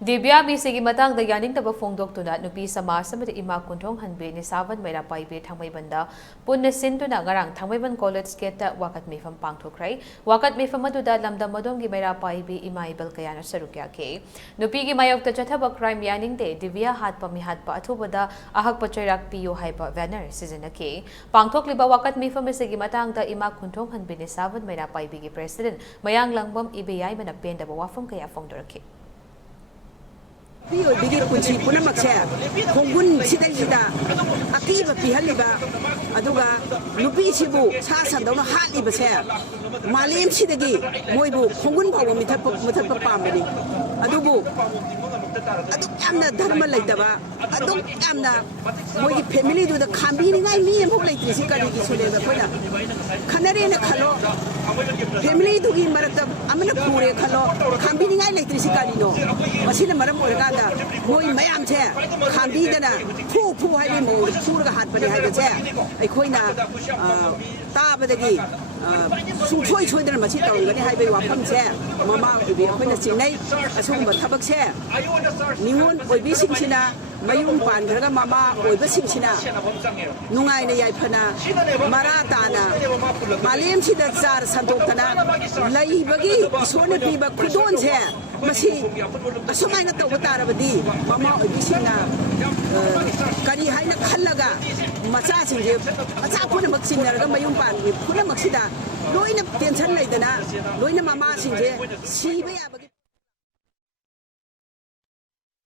ꯗꯤꯕ꯭ꯌꯥ ꯕꯤꯁꯤꯒꯤ ꯃꯇꯥꯡꯗ ꯌꯥꯅꯤꯡꯗꯕ ꯐꯣꯡꯗꯣꯛꯇꯨꯅ ꯅꯨꯄꯤ ꯁꯃꯥꯖ ꯑꯃꯗꯤ ꯏꯃꯥ ꯀꯨꯟꯊꯣꯡ ꯍꯟꯕꯤ ꯅꯤꯁꯥꯕꯟ ꯃꯩꯔꯥ ꯄꯥꯏꯕꯤ ꯊꯥꯡꯃꯩꯕꯟꯗ ꯄꯨꯟꯅ ꯁꯤꯟꯗꯨꯅ ꯉꯔꯥꯡ ꯊꯥꯡꯃꯩꯕꯟ ꯀꯣꯂꯦꯖ ꯒꯦꯠꯇ ꯋꯥꯀꯠ ꯃꯤꯐꯝ ꯄꯥꯡꯊꯣꯛꯈ꯭ꯔꯦ꯫ ꯋꯥꯀꯠ ꯃꯤꯐꯝ ꯑꯗꯨꯗ ꯂꯝꯗꯝ ꯑꯗꯣꯝꯒꯤ ꯃꯩꯔꯥ ꯄꯥꯏꯕꯤ ꯏꯃꯥ ꯏꯕꯦꯜ ꯀꯌꯥꯅ ꯁꯔꯨꯛ ꯌꯥꯈꯤ꯫ ꯅꯨꯄꯤꯒꯤ ꯃꯥꯌꯣꯛꯇ ꯆꯠꯊꯕ ꯀ꯭ꯔꯥꯏꯝ ꯌꯥꯅꯤꯡꯗꯦ, ꯗꯤꯕ꯭ꯌꯥ ꯍꯥꯠꯄ ꯃꯤꯍꯥꯠꯄ ꯑꯊꯨꯕꯗ ꯑꯍꯛꯄ ꯆꯩꯔꯥꯛ ꯄꯤꯌꯨ ꯍꯥꯏꯕ ꯕꯦꯅꯔ ꯁꯤꯖꯤꯟꯅꯈꯤ꯫ ꯄꯥꯡꯊꯣꯛꯂꯤꯕ ꯋꯥꯀꯠ ꯃꯤꯐꯝ ꯑꯁꯤꯒꯤ ꯃꯇꯥꯡꯗ ꯏꯃꯥ ꯀꯨꯟꯊꯣꯡ ꯍꯟꯕꯤ ꯅꯤꯁꯥꯕꯟ ꯃꯩꯔꯥ ꯄꯥꯏꯕꯤꯒꯤ ꯄ꯭ꯔꯦꯁꯤꯗꯦꯟꯠ ꯃꯌꯥꯡꯂꯥꯡꯕꯝ ꯏꯕꯦꯌꯥꯏꯃꯅ ꯄꯦꯟꯗꯕ ꯋꯥꯐꯝ ꯀꯌꯥ ꯐꯣꯡꯗꯣꯔꯛꯈꯤ꯫ ꯅꯨꯄꯤ ꯄꯨꯟꯁꯤ ꯄꯨꯝꯅꯃꯛꯁꯦ ꯈꯣꯡꯒꯨꯟꯁꯤꯗꯩꯁꯤꯗ ꯑꯀꯤꯕ ꯄꯤꯍꯜꯂꯤꯕ ꯑꯗꯨꯒ ꯅꯨꯄꯤꯁꯤꯕꯨ ꯁꯥ ꯁꯟꯗꯧꯅ ꯍꯥꯠꯂꯤꯕꯁꯦ ꯃꯥꯂꯦꯝꯁꯤꯗꯒꯤ ꯃꯣꯏꯕꯨ ꯈꯣꯡꯒꯨꯟ ꯐꯥꯎꯕ ꯃꯨꯊꯠꯄ ꯄꯥꯝꯕꯅꯤ꯫ ꯑꯗꯨꯕꯨ ꯑꯗꯨꯛ ꯌꯥꯝꯅ ꯙꯔꯃ ꯂꯩꯇꯕ, ꯑꯗꯨꯛ ꯌꯥꯝꯅ ꯃꯣꯏꯒꯤ ꯐꯦꯃꯤꯂꯤꯗꯨꯗ ꯈꯥꯝꯕꯤꯅꯤꯡꯉꯥꯏ ꯃꯤ ꯑꯃꯐꯥꯎ ꯂꯩꯇ꯭ꯔꯤꯁꯤ ꯀꯔꯤꯒꯤꯁꯨꯅꯦꯕ ꯑꯩꯈꯣꯏꯅ ꯈꯟꯅꯔꯦꯅ ꯈꯜꯂꯣ, ꯐꯦꯃꯤꯂꯤꯗꯨꯒꯤ ꯃꯔꯛꯇ ꯑꯃꯅ ꯐꯨꯔꯦ ꯈꯜꯂꯣ, ꯈꯥꯝꯕꯤꯅꯤꯡꯉꯥꯏ ꯂꯩꯇ꯭ꯔꯤꯁꯤ ꯀꯔꯤꯅꯣ? ꯃꯁꯤꯅ ꯃꯔꯝ ꯑꯣꯏꯔꯀꯥꯟꯗ ꯃꯣꯏ ꯃꯌꯥꯝꯁꯦ ꯈꯥꯝꯕꯤꯗꯅ ꯐꯨ ꯍꯥꯏꯕꯒꯤ ꯃꯑꯣꯡꯗ ꯐꯨꯔꯒ ꯍꯥꯠꯄꯅꯤ ꯍꯥꯏꯕꯁꯦ ꯑꯩꯈꯣꯏꯅ ꯇꯥꯕꯗꯒꯤ ꯁꯨꯡꯁꯣꯏ ꯁꯣꯏꯗꯅ ꯃꯁꯤ ꯇꯧꯔꯝꯒꯅꯤ ꯍꯥꯏꯕꯒꯤ ꯋꯥꯐꯝꯁꯦ ꯃꯃꯥ ꯑꯣꯏꯕꯤ ꯑꯩꯈꯣꯏꯅ ꯆꯤꯡꯅꯩ꯫ ꯑꯁꯤꯒꯨꯝꯕ ꯊꯕꯛꯁꯦ ꯅꯤꯉꯣꯜ ꯑꯣꯏꯕꯤꯁꯤꯡꯁꯤꯅ ꯃꯌꯨꯝ ꯄꯥꯟꯈ꯭ꯔꯒ ꯃꯃꯥ ꯑꯣꯏꯕꯁꯤꯡꯁꯤꯅ ꯅꯨꯡꯉꯥꯏꯅ ꯌꯥꯏꯐꯅ ꯃꯔꯥ ꯇꯥꯅ ꯃꯥꯂꯦꯝꯁꯤꯗ ꯆꯥꯔ ꯁꯟꯗꯣꯛꯇꯅ ꯂꯩꯕꯒꯤ ꯏꯁꯣꯔꯅ ꯄꯤꯕ ꯈꯨꯗꯣꯟꯁꯦ ꯃꯁꯤ ꯑꯁꯨꯃꯥꯏꯅ ꯇꯧꯕ ꯇꯥꯔꯕꯗꯤ ꯃꯃꯥ ꯑꯣꯏꯕꯤꯁꯤꯡꯅ ꯀꯔꯤ ꯍꯥꯏꯅ ꯈꯜꯂꯒ ꯃꯆꯥꯁꯤꯡꯁꯦ ꯃꯆꯥ ꯄꯨꯝꯅꯃꯛ ꯆꯤꯟꯅꯔꯒ ꯃꯌꯨꯝ ꯄꯥꯟꯕꯤ ꯄꯨꯝꯅꯃꯛꯁꯤꯗ ꯂꯣꯏꯅ ꯇꯦꯟꯁꯟ ꯂꯩꯗꯅ ꯂꯣꯏꯅ ꯃꯃꯥꯁꯤꯡꯁꯦ ꯁꯤꯕ ꯌꯥꯕꯒꯤ